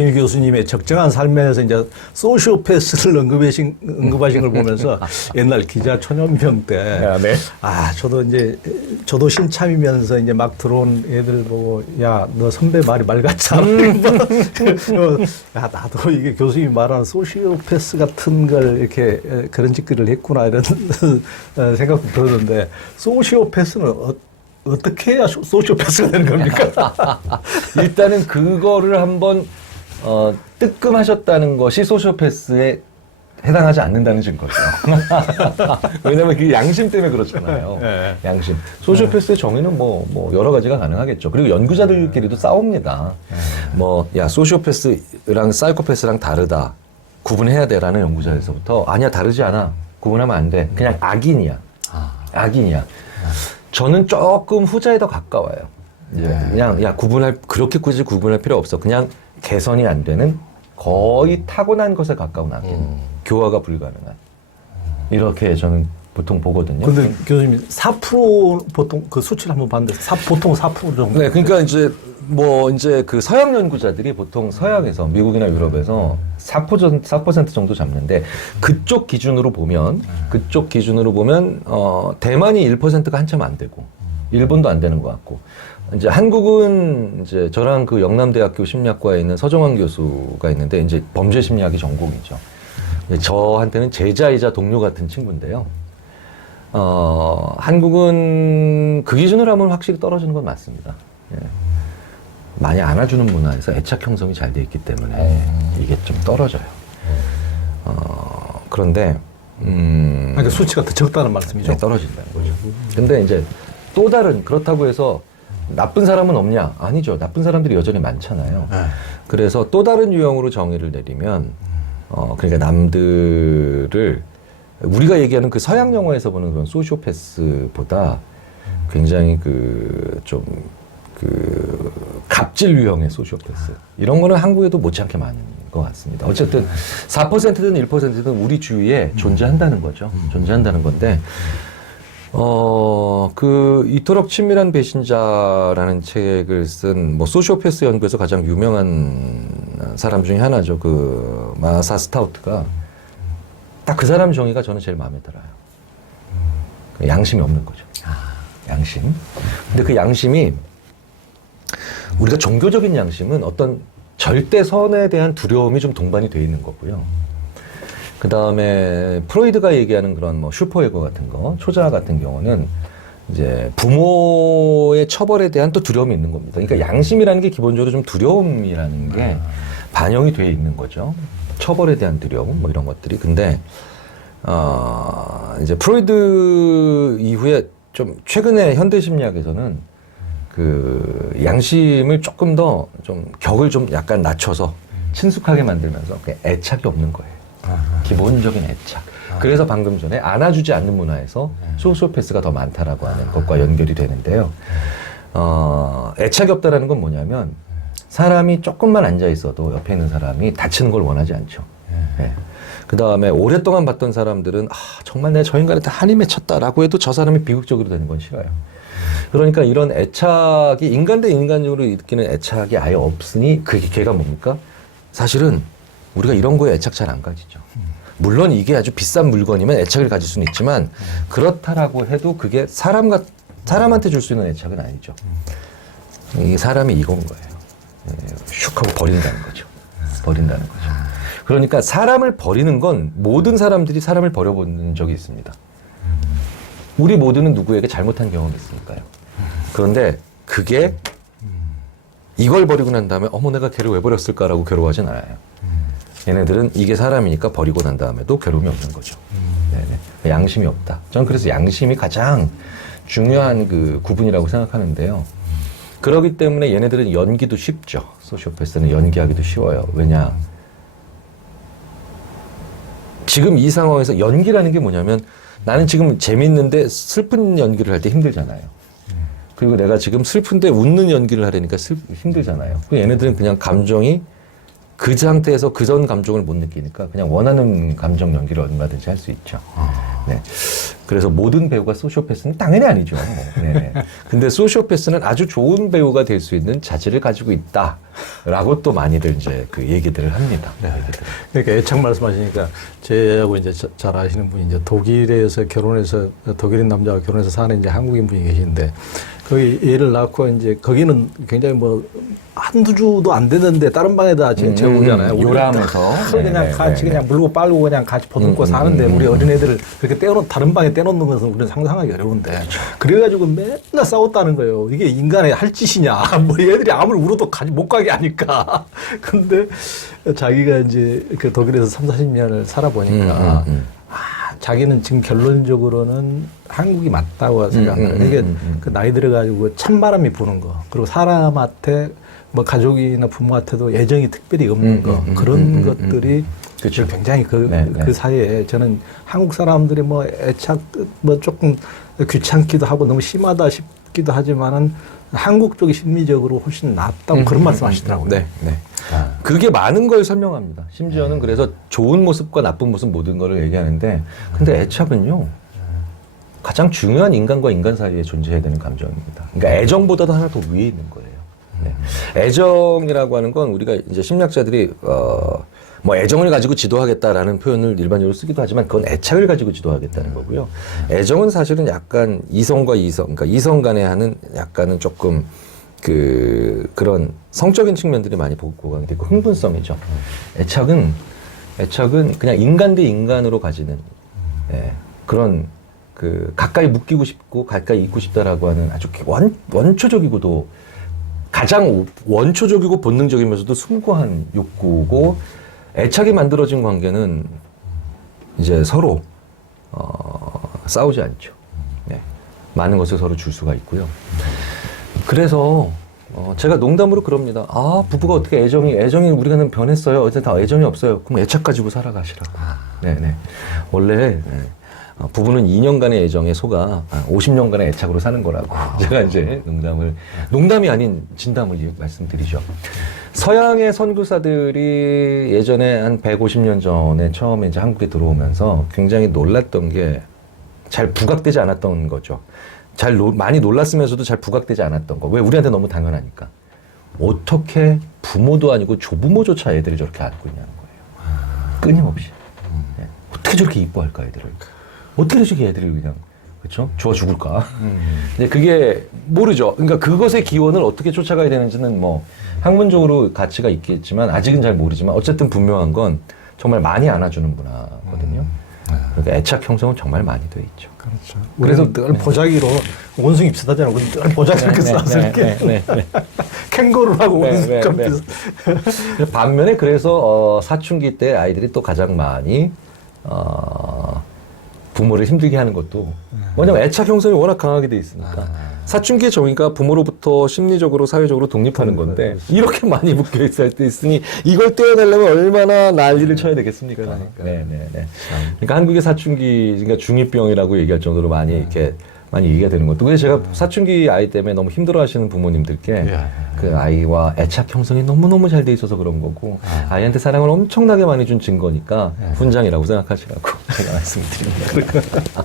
박윤희 교수님의 적정한 삶에서 이제 소시오패스를 언급하신 걸 보면서 옛날 기자 초년병 때 네. 저도 신참이면서 이제 막 들어온 애들 보고 야, 너 선배 말이 말 같잖아. 야, 나도 이게 교수님이 말하는 소시오패스 같은 걸 이렇게 그런 짓거리를 했구나 이런 생각도 들었는데 소시오패스는 어떻게 해야 소시오패스가 되는 겁니까? 일단은 그거를 한번 뜨끔하셨다는 것이 소시오패스에 해당하지 않는다는 증거죠. 왜냐면 그 양심 때문에 그렇잖아요. 네. 양심. 소시오패스의 정의는 뭐 여러 가지가 가능하겠죠. 그리고 연구자들끼리도 싸웁니다. 야, 소시오패스랑 사이코패스랑 다르다. 구분해야 돼라는 연구자에서부터 아니야, 다르지 않아. 구분하면 안 돼. 그냥 악인이야. 악인이야. 저는 조금 후자에 더 가까워요. 그냥 야, 그렇게 굳이 구분할 필요 없어. 그냥 개선이 안 되는 거의 타고난 것에 가까운 악인. 교화가 불가능한. 이렇게 저는 보통 보거든요. 근데 교수님 4% 보통 그 수치를 한번 봤는데 보통 4% 정도. 네, 그러니까 이제 그 서양 연구자들이 보통 서양에서 미국이나 유럽에서 4% 정도 잡는데 그쪽 기준으로 보면 대만이 1%가 한참 안 되고 일본도 안 되는 것 같고 이제 한국은 이제 저랑 그 영남대학교 심리학과에 있는 서정환 교수가 있는데 이제 범죄 심리학이 전공이죠. 저한테는 제자이자 동료 같은 친구인데요. 한국은 그 기준으로 하면 확실히 떨어지는 건 맞습니다. 예. 많이 안아주는 문화에서 애착 형성이 잘 돼 있기 때문에 이게 좀 떨어져요. 그런데 그러니까 수치가 더 적다는 말씀이죠. 네, 떨어진다는 거죠. 근데 이제 또 다른 그렇다고 해서 나쁜 사람은 없냐? 아니죠. 나쁜 사람들이 여전히 많잖아요. 그래서 또 다른 유형으로 정의를 내리면 그러니까 남들을 우리가 얘기하는 그 서양 영화에서 보는 그런 소시오패스보다 굉장히 갑질 유형의 소시오패스 이런 거는 한국에도 못지않게 많은 것 같습니다. 어쨌든 4%든 1%든 우리 주위에 존재한다는 거죠. 존재한다는 건데 이토록 친밀한 배신자라는 책을 쓴 소시오패스 연구에서 가장 유명한 사람 중에 하나죠. 그 마사 스타우트가 딱 그 사람 정의가 저는 제일 마음에 들어요. 양심이 없는 거죠. 양심. 근데 그 양심이 우리가 종교적인 양심은 어떤 절대선에 대한 두려움이 좀 동반이 되어 있는 거고요. 그 다음에 프로이드가 얘기하는 그런 슈퍼에고 같은 거, 초자 같은 경우는 이제 부모의 처벌에 대한 또 두려움이 있는 겁니다. 그러니까 양심이라는 게 기본적으로 좀 두려움이라는 게 반영이 되어 있는 거죠. 처벌에 대한 두려움, 이런 것들이. 근데, 이제 프로이드 이후에 좀 최근에 현대심리학에서는 그 양심을 조금 더 좀 격을 좀 약간 낮춰서 친숙하게 만들면서 애착이 없는 거예요. 기본적인 애착. 그래서 방금 전에 안아주지 않는 문화에서 소시오패스가 더 많다라고 하는 것과 연결이 되는데요. 애착이 없다라는 건 뭐냐면 사람이 조금만 앉아 있어도 옆에 있는 사람이 다치는 걸 원하지 않죠. 네. 그 다음에 오랫동안 봤던 사람들은 정말 내가 저 인간한테 한이 맺혔다라고 해도 저 사람이 비극적으로 되는 건 싫어요. 그러니까 이런 애착이 인간 대 인간적으로 느끼는 애착이 아예 없으니 걔가 뭡니까? 사실은 우리가 이런 거에 애착 잘 안 가지죠. 물론 이게 아주 비싼 물건이면 애착을 가질 수는 있지만 그렇다라고 해도 그게 사람한테 줄 수 있는 애착은 아니죠. 이 사람이 이건 거예요. 슉 하고 버린다는 거죠. 버린다는 거죠. 그러니까 사람을 버리는 건 모든 사람들이 사람을 버려본 적이 있습니다. 우리 모두는 누구에게 잘못한 경험이 있으니까요. 그런데 그게 이걸 버리고 난 다음에 어머 내가 걔를 왜 버렸을까라고 괴로워하진 않아요. 얘네들은 이게 사람이니까 버리고 난 다음에도 괴로움이 없는 거죠. 네네. 양심이 없다. 저는 그래서 양심이 가장 중요한 그 구분이라고 생각하는데요. 그렇기 때문에 얘네들은 연기도 쉽죠. 소시오패스는 연기하기도 쉬워요. 왜냐? 지금 이 상황에서 연기라는 게 뭐냐면 나는 지금 재밌는데 슬픈 연기를 할 때 힘들잖아요. 그리고 내가 지금 슬픈데 웃는 연기를 하려니까 힘들잖아요. 얘네들은 그냥 감정이 그 상태에서 그 전 감정을 못 느끼니까 그냥 원하는 감정 연기를 얼마든지 할 수 있죠. 네. 그래서 모든 배우가 소시오패스는 당연히 아니죠. 네. 근데 소시오패스는 아주 좋은 배우가 될 수 있는 자질을 가지고 있다라고 또 많이들 이제 그 얘기들을 합니다. 네. 그러니까 애착 말씀하시니까 제하고 이제 잘 아시는 분이 이제 독일에서 결혼해서 독일인 남자와 결혼해서 사는 이제 한국인 분이 계신데 거기 애를 낳고 이제 거기는 굉장히 뭐 한두 주도 안 됐는데 다른 방에다 재우잖아요. 요람해서 그냥 같이 그냥 물고 빨고 그냥 같이 벗고 사는데 우리 어린애들을 그렇게 다른 방에 떼놓는 것은 우리는 상상하기 어려운데 그래가지고 맨날 싸웠다는 거예요. 이게 인간의 할 짓이냐. 뭐 얘들이 아무리 울어도 못 가게 하니까. 근데 자기가 이제 그 독일에서 3, 40년을 살아보니까 자기는 지금 결론적으로는 한국이 맞다고 생각해요. 이게 그 나이 들어가지고 찬바람이 부는 거, 그리고 사람한테 뭐 가족이나 부모한테도 애정이 특별히 없는 거, 그런 것들이 그렇죠. 굉장히 그 사이에 저는 한국 사람들이 뭐 애착, 뭐 조금 귀찮기도 하고 너무 심하다 싶기도 하지만은 한국 쪽이 심리적으로 훨씬 낫다고 그런 말씀 하시더라고요. 네, 네. 그게 많은 걸 설명합니다. 심지어는 그래서 좋은 모습과 나쁜 모습 모든 거를 얘기하는데, 근데 애착은요, 가장 중요한 인간과 인간 사이에 존재해야 되는 감정입니다. 그러니까 애정보다도 하나 더 위에 있는 거예요. 네. 애정이라고 하는 건 우리가 이제 심리학자들이, 뭐 애정을 가지고 지도하겠다라는 표현을 일반적으로 쓰기도 하지만 그건 애착을 가지고 지도하겠다는 거고요. 애정은 사실은 약간 이성과 이성, 그러니까 이성 간에 하는 약간은 조금 그런 성적인 측면들이 많이 보강이 되고 흥분성이죠. 애착은 그냥 인간 대 인간으로 가지는 그런 가까이 묶이고 싶고 가까이 있고 싶다라고 하는 아주 원초적이고도 가장 원초적이고 본능적이면서도 숭고한 욕구고, 애착이 만들어진 관계는 이제 서로 싸우지 않죠. 네. 많은 것을 서로 줄 수가 있고요. 그래서 제가 농담으로 그럽니다. 아, 부부가 어떻게 애정이 우리가는 변했어요. 어제 다 애정이 없어요. 그럼 애착 가지고 살아가시라고. 네네. 원래 부부는 2년간의 애정에 속아 50년간의 애착으로 사는 거라고. 제가 이제 농담이 아닌 진담을 말씀드리죠. 서양의 선교사들이 예전에 한 150년 전에 처음에 이제 한국에 들어오면서 굉장히 놀랐던 게 잘 부각되지 않았던 거죠. 많이 놀랐으면서도 잘 부각되지 않았던 거. 왜? 우리한테 너무 당연하니까. 어떻게 부모도 아니고 조부모조차 애들이 저렇게 안고 있냐는 거예요. 끊임없이. 네. 어떻게 저렇게 이뻐할까, 애들을. 어떻게 저렇게 애들을 그냥, 그렇죠? 좋아 죽을까? 근데 그게 모르죠. 그러니까 그것의 기원을 어떻게 쫓아가야 되는지는 뭐 학문적으로 가치가 있겠지만 아직은 잘 모르지만 어쨌든 분명한 건 정말 많이 안아주는 문화거든요. 그러니까 애착 형성은 정말 많이 돼 있죠. 그렇죠. 그래서 늘 보자기로 원숭이 비슷하잖아요. 늘 보자기 이렇게 싸서 이렇게 캥거루라고 원숭이가 비슷. 반면에 그래서 사춘기 때 아이들이 또 가장 많이 부모를 힘들게 하는 것도 뭐냐면 애착 형성이 워낙 강하게 돼 있으니까. 사춘기의 정의가 부모로부터 심리적으로 사회적으로 독립하는 건데 이렇게 많이 묶여 있으니 이걸 떼어내려면 얼마나 난리를 쳐야 되겠습니까? 네네네. 그러니까 한국의 사춘기, 그러니까 중2병이라고 얘기할 정도로 많이 이렇게 많이 얘기가 되는 것도. 근데 제가 사춘기 아이 때문에 너무 힘들어하시는 부모님들께 그 아이와 애착 형성이 너무너무 잘 돼 있어서 그런 거고 아이한테 사랑을 엄청나게 많이 준 증거니까 훈장이라고 생각하시라고 제가 말씀드립니다.